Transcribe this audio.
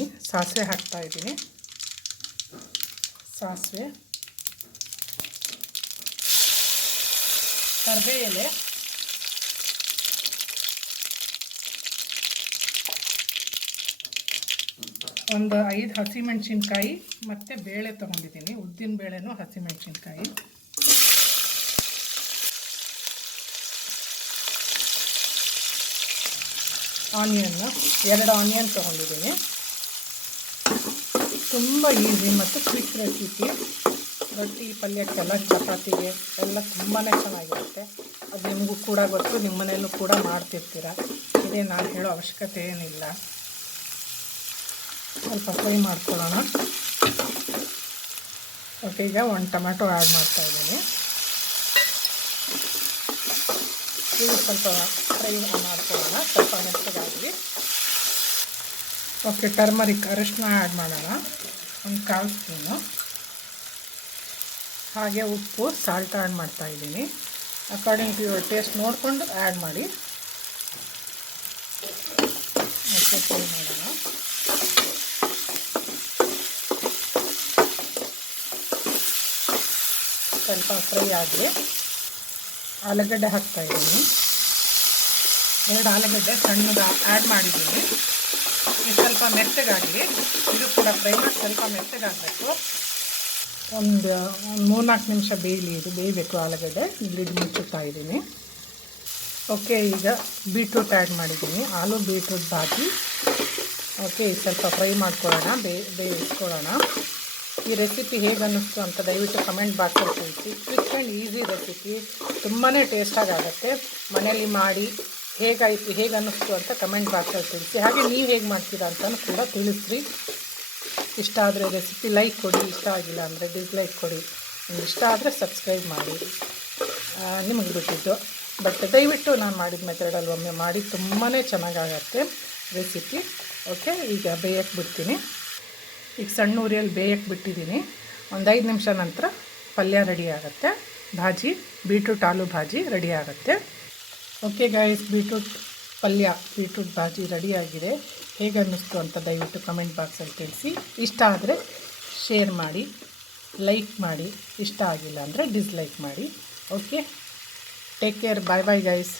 ಇದ್ದೀನಿ. ಸಾಸಿವೆ ಹಾಕ್ತಾಯಿದ್ದೀನಿ. ಸಾಸಿವೆ, ಕರಿಬೇವು ಎಲೆ, ಒಂದು 5 ಹಸಿಮೆಣಸಿನ್ಕಾಯಿ ಮತ್ತು ಬೇಳೆ ತೊಗೊಂಡಿದ್ದೀನಿ. ಉದ್ದಿನ ಬೇಳೆನೂ ಹಸಿಮೆಣಸಿನ್ಕಾಯಿ, ಆನಿಯನ್ನು 2 ಆನಿಯನ್ ತೊಗೊಂಡಿದ್ದೀನಿ. ತುಂಬ ಈಸಿ ಮತ್ತು ಕ್ವಿಕ್ ರೆಸಿಪಿ. ರೊಟ್ಟಿ ಪಲ್ಯಕ್ಕೆಲ್ಲ, ಚಪಾತಿಗೆ ಎಲ್ಲ ತುಂಬಾ ಚೆನ್ನಾಗಿರುತ್ತೆ. ಅದು ನಿಮಗೂ ಕೂಡ ಗೊತ್ತು, ನಿಮ್ಮ ಮನೆಯಲ್ಲೂ ಕೂಡ ಮಾಡ್ತಿರ್ತೀರ. ಇದೇ ನಾನು ಹೇಳೋ ಅವಶ್ಯಕತೆ ಏನಿಲ್ಲ. ಸ್ವಲ್ಪ ಫ್ರೈ ಮಾಡ್ಕೊಳ್ಳೋಣ. ಓಕೆ, ಈಗ 1 ಟೊಮ್ಯಾಟೊ ಆ್ಯಡ್ ಮಾಡ್ತಾಯಿದ್ದೀನಿ. ಇದು ಸ್ವಲ್ಪ ಫ್ರೈ ಮಾಡ್ಕೊಳ್ಳೋಣ, ಸ್ವಲ್ಪ ಮೆತ್ತಗಾಗಲಿ. ಓಕೆ, ಟರ್ಮರಿಕ್ ಅರಿಶಿನ ಆ್ಯಡ್ ಮಾಡೋಣ, 1 ಕಾಲು ಸ್ಪೂನು. ಹಾಗೆ ಉಪ್ಪು, ಸಾಲ್ಟ್ ಆ್ಯಡ್ ಮಾಡ್ತಾಯಿದ್ದೀನಿ. ಅಕಾರ್ಡಿಂಗ್ ಟು ಯುವರ್ ಟೇಸ್ಟ್ ನೋಡಿಕೊಂಡು ಆ್ಯಡ್ ಮಾಡಿ. ಓಕೆ, ಫ್ರೈ ಮಾಡೋಣ. ಸ್ವಲ್ಪ ಫ್ರೈ ಆಗಲಿ. ಆಲೂಗಡ್ಡೆ ಹಾಕ್ತಾಯಿದ್ದೀನಿ. 2 ಆಲೂಗಡ್ಡೆ ಸಣ್ಣದು ಆ್ಯಡ್ ಮಾಡಿದ್ದೀನಿ. ಇದು ಸ್ವಲ್ಪ ಮೆತ್ತಗಾಗಲಿ. ಇದು ಕೂಡ ಫ್ರೈ ಮಾಡಿ ಸ್ವಲ್ಪ ಮೆತ್ತಗಾಗಬೇಕು. ಒಂದು 3-4 ನಿಮಿಷ ಬೇಯಬೇಕು ಆಲೂಗಡ್ಡೆ. ಲಿಡ್ ಮುಚ್ಚುತ್ತಾ ಇದ್ದೀನಿ. ಓಕೆ, ಈಗ ಬೀಟ್ರೂಟ್ ಆ್ಯಡ್ ಮಾಡಿದ್ದೀನಿ. ಆಲೂ ಬೀಟ್ರೂಟ್ ಭಾಜಿ. ಓಕೆ, ಸ್ವಲ್ಪ ಫ್ರೈ ಮಾಡ್ಕೊಳ್ಳೋಣ, ಬೇಯಿಸ್ಕೊಳ್ಳೋಣ. ಈ ರೆಸಿಪಿ ಹೇಗೆ ಅನ್ನಿಸ್ತು ಅಂತ ದಯವಿಟ್ಟು ಕಮೆಂಟ್ ಬಾಕ್ಸಲ್ಲಿ ತಿಳಿಸಿ. ಕ್ವಿಕ್ ಆ್ಯಂಡ್ ಈಸಿ ರೆಸಿಪಿ, ತುಂಬಾ ಟೇಸ್ಟಾಗಿ ಆಗುತ್ತೆ. ಮನೇಲಿ ಮಾಡಿ ಹೇಗೆ ಅನ್ನಿಸ್ತು ಅಂತ ಕಮೆಂಟ್ ಬಾಕ್ಸಲ್ಲಿ ತಿಳಿಸಿ. ಹಾಗೆ ನೀವು ಹೇಗೆ ಮಾಡ್ತೀರಾ ಅಂತಲೂ ಕೂಡ ತಿಳಿಸ್ರಿ. ಇಷ್ಟ ಆದರೆ ರೆಸಿಪಿ ಲೈಕ್ ಕೊಡಿ, ಇಷ್ಟ ಆಗಿಲ್ಲ ಅಂದರೆ ಡಿಸ್ಲೈಕ್ ಕೊಡಿ. ನಿಮ್ಗೆ ಇಷ್ಟ ಆದರೆ ಸಬ್ಸ್ಕ್ರೈಬ್ ಮಾಡಿ, ನಿಮಗೆ ಬಿಟ್ಟಿದ್ದು. ಬಟ್ ದಯವಿಟ್ಟು ನಾನು ಮಾಡಿದ ಮೆಥಡಲ್ಲಿ ಒಮ್ಮೆ ಮಾಡಿ, ತುಂಬಾ ಚೆನ್ನಾಗಾಗತ್ತೆ ರೆಸಿಪಿ. ಓಕೆ, ಈಗ ಬೇಯಕ್ಕೆ ಬಿಡ್ತೀನಿ. ಈಗ ಸಣ್ಣ ಉರಿಯಲ್ಲಿ ಬೇಯಕ್ಕೆ ಬಿಟ್ಟಿದ್ದೀನಿ. ಒಂದು 5 ನಿಮಿಷ ನಂತರ ಪಲ್ಯ ರೆಡಿ ಆಗುತ್ತೆ. ಭಾಜಿ, ಬೀಟ್ರೂಟ್ ಆಲೂ ಭಾಜಿ ರೆಡಿ ಆಗುತ್ತೆ. ಓಕೆ ಗೈಸ್, ಬೀಟ್ರೂಟ್ ಭಾಜಿ ರೆಡಿಯಾಗಿದೆ. ಹೇಗೆ ಅನ್ನಿಸ್ತು ಅಂತ ದಯವಿಟ್ಟು ಕಮೆಂಟ್ ಬಾಕ್ಸಲ್ಲಿ ತಿಳಿಸಿ. ಇಷ್ಟ ಆದರೆ ಶೇರ್ ಮಾಡಿ, ಲೈಕ್ ಮಾಡಿ. ಇಷ್ಟ ಆಗಿಲ್ಲ ಅಂದರೆ ಡಿಸ್ಲೈಕ್ ಮಾಡಿ. Okay, take care. Bye bye guys.